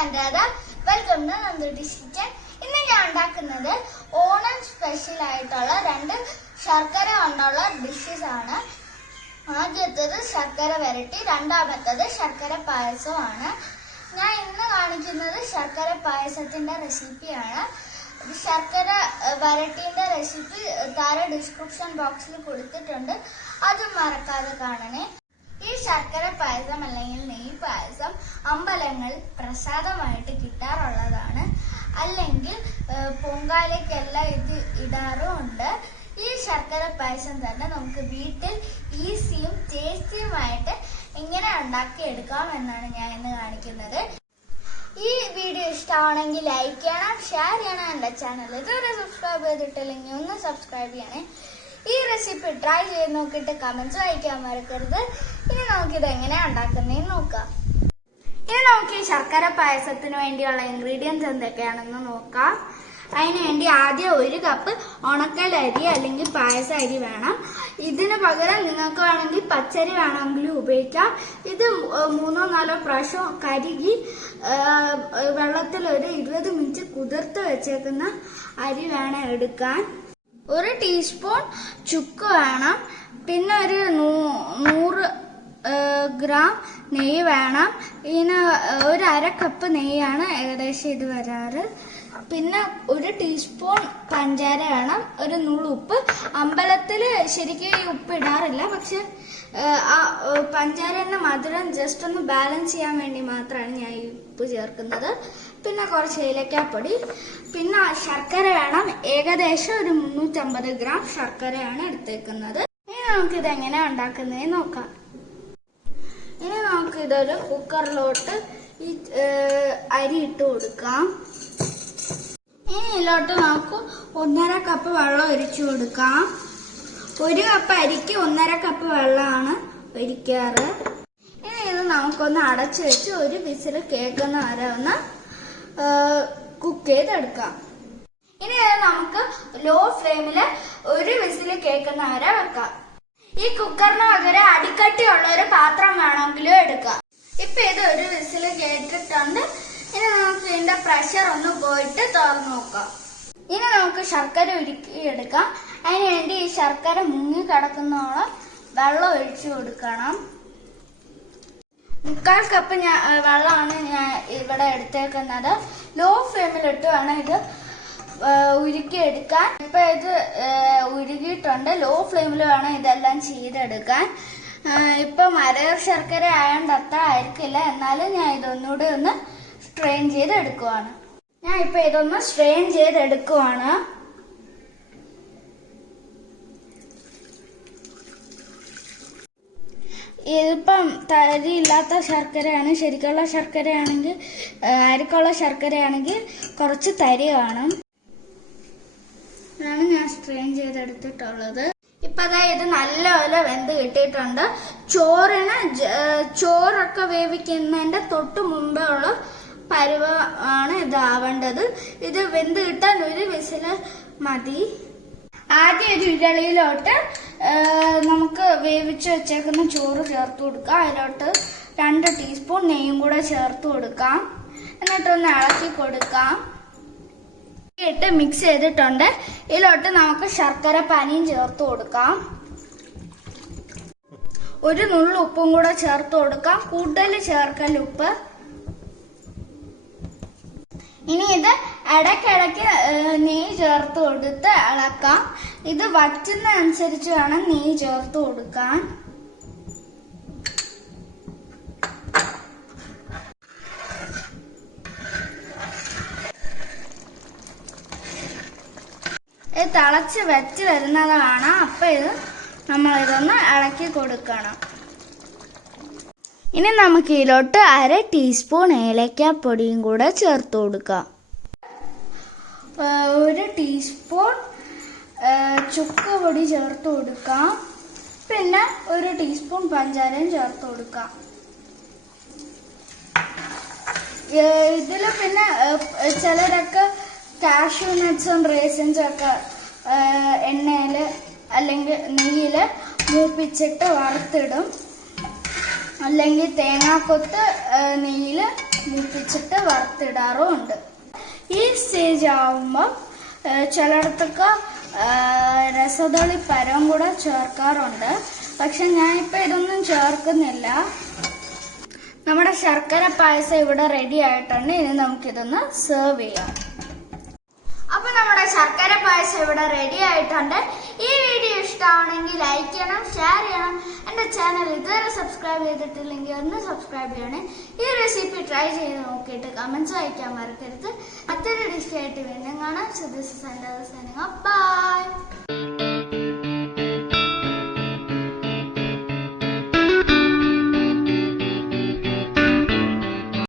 ഞാൻ Radha. Welcome to Nandutty's kitchen. ഇന്ന് ഞാൻ ഉണ്ടാക്കുന്നത് ഓണം സ്പെഷ്യൽ ആയിട്ടുള്ള 2 ശർക്കര കൊണ്ടുള്ള ഡിഷസ് ആണ്. ആദ്യത്തേത് ശർക്കര വരട്ടി, രണ്ടാമത്തേത് ശർക്കര പായസമാണ്. ഞാൻ ഇന്ന് കാണിക്കുന്നത് ശർക്കര പായസത്തിന്റെ റെസിപ്പിയാണ്. ശർക്കര വരട്ടിന്റെ റെസിപ്പി താഴെ ഡിസ്ക്രിപ്ഷൻ ബോക്സിൽ കൊടുത്തിട്ടുണ്ട്, അത് മറക്കാതെ കാണണേ. ഈ ശർക്കര പായസം അല്ലെങ്കിൽ നെയ്യ് പായസം അമ്പലങ്ങളിൽ പ്രസാദമായിട്ട് കിട്ടാറുള്ളതാണ്. അല്ലെങ്കിൽ പൊങ്കാലയ്ക്കെല്ലാം ഇത് ഇടാറുമുണ്ട്. ഈ ശർക്കര പായസം തന്നെ നമുക്ക് വീട്ടിൽ ഈസിയും ടേസ്റ്റിയുമായിട്ട് എങ്ങനെ ഉണ്ടാക്കിയെടുക്കാം എന്നാണ് ഞാൻ ഇന്ന് കാണിക്കുന്നത്. ഈ വീഡിയോ ഇഷ്ടമാണെങ്കിൽ ലൈക്ക് ചെയ്യണം, ഷെയർ ചെയ്യണം. എൻ്റെ ചാനൽ ഇതുവരെ സബ്സ്ക്രൈബ് ചെയ്തിട്ടില്ലെങ്കിൽ ഒന്ന് സബ്സ്ക്രൈബ് ചെയ്യണേ. ഈ റെസിപ്പി ട്രൈ ചെയ്ത് നോക്കിയിട്ട് കമന്റ്സ് വായിക്കാൻ മറക്കരുത്. ഇനി നമുക്കിത് എങ്ങനെയാണ് ഉണ്ടാക്കുന്നതെന്ന് നോക്കാം. ഇനി നമുക്ക് ഈ ശർക്കര പായസത്തിന് വേണ്ടിയുള്ള ഇൻഗ്രീഡിയൻസ് എന്തൊക്കെയാണെന്ന് നോക്കാം. അതിന് വേണ്ടി ആദ്യം 1 കപ്പ് ഉണക്കൽ അരി അല്ലെങ്കിൽ പായസ അരി വേണം. ഇതിന് പകരം നിങ്ങൾക്ക് വേണമെങ്കിൽ പച്ചരി വേണമെങ്കിലും ഉപയോഗിക്കാം. ഇത് 3-4 പ്രാവശ്യം കഴുകി വെള്ളത്തിൽ ഒരു 20 മിനിറ്റ് കുതിർത്ത് വെച്ചേക്കുന്ന അരി വേണം എടുക്കാൻ. 1 ടീസ്പൂൺ ചുക്ക് വേണം. പിന്നെ ഒരു 100 ഗ്രാം നെയ്യ് വേണം. ഇതിന് 1/2 കപ്പ് നെയ്യാണ് ഏകദേശം ഇത് വരാറ്. പിന്നെ 1 ടീസ്പൂൺ പഞ്ചാര വേണം. ഒരു നുള്ളു ഉപ്പ്. അമ്പലത്തിൽ ശരിക്കും ഈ ഉപ്പ് ഇടാറില്ല, പക്ഷെ ആ പഞ്ചാരന്റെ മധുരം ജസ്റ്റ് ഒന്ന് ബാലൻസ് ചെയ്യാൻ വേണ്ടി മാത്രമാണ് ഞാൻ ഈ ഉപ്പ് ചേർക്കുന്നത്. പിന്നെ കുറച്ച് ഏലക്കാപ്പൊടി. പിന്നെ ശർക്കര വേണം. ഏകദേശം ഒരു 350 ഗ്രാം ശർക്കരയാണ് എടുത്തേക്കുന്നത്. ഇനി നമുക്കിത് എങ്ങനെയാണ് ഉണ്ടാക്കുന്നതെന്ന് നോക്കാം. ഇനി നമുക്കിതൊരു കുക്കറിലോട്ട് ഈ അരി ഇട്ട് കൊടുക്കാം. ഇനി ഇതിലോട്ട് നമുക്ക് 1/2 കപ്പ് വെള്ളം ഒഴിച്ചു കൊടുക്കാം. 1 കപ്പ് അരിക്ക് 1/2 കപ്പ് വെള്ളമാണ് ഒഴിക്കാറ്. ഇനി ഇത് നമുക്കൊന്ന് അടച്ചു വെച്ച് ഒരു വിസിൽ കേൾക്കുന്ന വരെ ഒന്ന് കുക്ക് ചെയ്തെടുക്കാം. ഇനി ഇത് നമുക്ക് ലോ ഫ്ലെയിമില് ഒരു വിസിൽ കേൾക്കുന്ന വരെ വെക്കാം. ഈ കുക്കറിന് പകരം അടിക്കട്ടിയുള്ള ഒരു പാത്രം വേണമെങ്കിലും എടുക്കാം. ഇപ്പൊ ഇത് ഒരു വിസിൽ കേട്ടിട്ടുണ്ട്. ഇനി നമുക്ക് ഇതിന്റെ പ്രഷർ ഒന്ന് പോയിട്ട് തുറന്നു നോക്കാം. ഇനി നമുക്ക് ശർക്കര ഉരുക്കിയെടുക്കാം. അതിനുവേണ്ടി ഈ ശർക്കര മുങ്ങി കിടക്കുന്നോളം വെള്ളം ഒഴിച്ചു കൊടുക്കണം. 1/4 കപ്പ് വെള്ളമാണ് ഞാൻ ഇവിടെ എടുത്തേക്കുന്നത്. ലോ ഫ്ലെയിമിലിട്ട് വേണം ഇത് ഉരുക്കിയെടുക്കാൻ. ഇപ്പൊ ഇത് ഉരുകിയിട്ടുണ്ട്. ലോ ഫ്ലെയിമിൽ വേണം ഇതെല്ലാം ചെയ്തെടുക്കാൻ. ഇപ്പൊ മരയൂർ ശർക്കര ആയതുകൊണ്ട് അത്ര ആയിരിക്കില്ല, എന്നാലും ഞാൻ ഇതൊന്നുകൂടി ഒന്ന് സ്ട്രെയിൻ ചെയ്തെടുക്കുവാണ്. ഞാൻ ഇപ്പൊ ഇതൊന്ന് സ്ട്രെയിൻ ചെയ്തെടുക്കുവാണ്. ഇതിപ്പം തരിയില്ലാത്ത ശർക്കരയാണ്. ശരിക്കുള്ള ശർക്കരയാണെങ്കിൽ അരിക്കുള്ള ശർക്കരയാണെങ്കിൽ കുറച്ച് തരി കാണും. ഇതാണ് ഞാൻ സ്ട്രെയിൻ ചെയ്തെടുത്തിട്ടുള്ളത്. ഇപ്പൊ അതായത് നല്ലപോലെ വെന്ത് കിട്ടിയിട്ടുണ്ട്. ചോറൊക്കെ വേവിക്കുന്നതിന്റെ തൊട്ട് മുമ്പേ ഉള്ള പരുവമാണ് ഇതാവേണ്ടത്. ഇത് വെന്ത് കിട്ടാൻ ഒരു വിസില് മതി. ആദ്യം ഒരു ഉരുളിയിലോട്ട് നമുക്ക് വേവിച്ച് വെച്ചേക്കുന്ന ചോറ് ചേർത്ത് കൊടുക്കാം. അതിലോട്ട് 2 ടീസ്പൂൺ നെയ്യും കൂടെ ചേർത്ത് കൊടുക്കാം. എന്നിട്ടൊന്ന് ഇളക്കി കൊടുക്കാം. ഇട്ട് മിക്സ് ചെയ്തിട്ടുണ്ട്. ഇതിലോട്ട് നമുക്ക് ശർക്കര പാനിയും ചേർത്ത് കൊടുക്കാം. ഒരു നുള്ളു ഉപ്പും കൂടെ ചേർത്ത് കൊടുക്കാം. കൂടുതൽ ചേർക്കൽ ഉപ്പ്. ഇനി ഇത് ഇടയ്ക്കിടയ്ക്ക് നെയ്യ് ചേർത്ത് കൊടുത്ത് ഇളക്കാം. ഇത് വറ്റുന്ന അനുസരിച്ച് വേണം നെയ്യ് ചേർത്ത് കൊടുക്കാൻ. ഇത് തിളച്ച് വെച്ച് വരുന്നതാണ്. അപ്പൊ ഇത് നമ്മളിതൊന്ന് ഇളക്കി കൊടുക്കണം. ഇനി നമുക്ക് ഇതിലോട്ട് 1/2 ടീസ്പൂൺ ഏലക്കാപ്പൊടിയും കൂടെ ചേർത്ത് കൊടുക്കാം. 1 ടീസ്പൂൺ ചുക്ക് പൊടി ചേർത്ത് കൊടുക്കാം. പിന്നെ 1 ടീസ്പൂൺ പഞ്ചാരയും ചേർത്ത് കൊടുക്കാം. ഇതിൽ പിന്നെ ചിലരൊക്കെ കാഷ്യൂ നട്ട്സും റേസിൻസും ഒക്കെ എണ്ണയിൽ അല്ലെങ്കിൽ നെയ്യിൽ മൂപ്പിച്ചിട്ട് വറുത്തിടും. അല്ലെങ്കിൽ തേങ്ങാക്കൊത്ത് നെയ്യിൽ മൂപ്പിച്ചിട്ട് വറുത്തിടാറുമുണ്ട്. ഈ സ്റ്റേജ് ആവുമ്പോൾ ചിലയിടത്തൊക്കെ രസതളി പരം കൂടെ ചേർക്കാറുണ്ട്. പക്ഷെ ഞാനിപ്പോൾ ഇതൊന്നും ചേർക്കുന്നില്ല. നമ്മുടെ ശർക്കര പായസം ഇവിടെ റെഡി ആയിട്ടുണ്ട്. ഇനി നമുക്കിതൊന്ന് സെർവ് ചെയ്യാം. അപ്പൊ നമ്മുടെ ശർക്കര പായസം ഇവിടെ റെഡി ആയിട്ടുണ്ട്. ഈ വീഡിയോ ഇഷ്ടമാണെങ്കിൽ ലൈക്ക് ചെയ്യണം, ഷെയർ ചെയ്യണം. എന്റെ ചാനൽ ഇതുവരെ സബ്സ്ക്രൈബ് ചെയ്തിട്ടില്ലെങ്കിൽ ഒന്ന് സബ്സ്ക്രൈബ് ചെയ്യണേ. ഈ റെസിപ്പി ട്രൈ ചെയ്ത് നോക്കിയിട്ട് കമന്റ്സ് അയക്കാൻ മറക്കരുത്. മറ്റൊരു ഡിഷ് ആയിട്ട് വീണ്ടും കാണാം. ബൈ.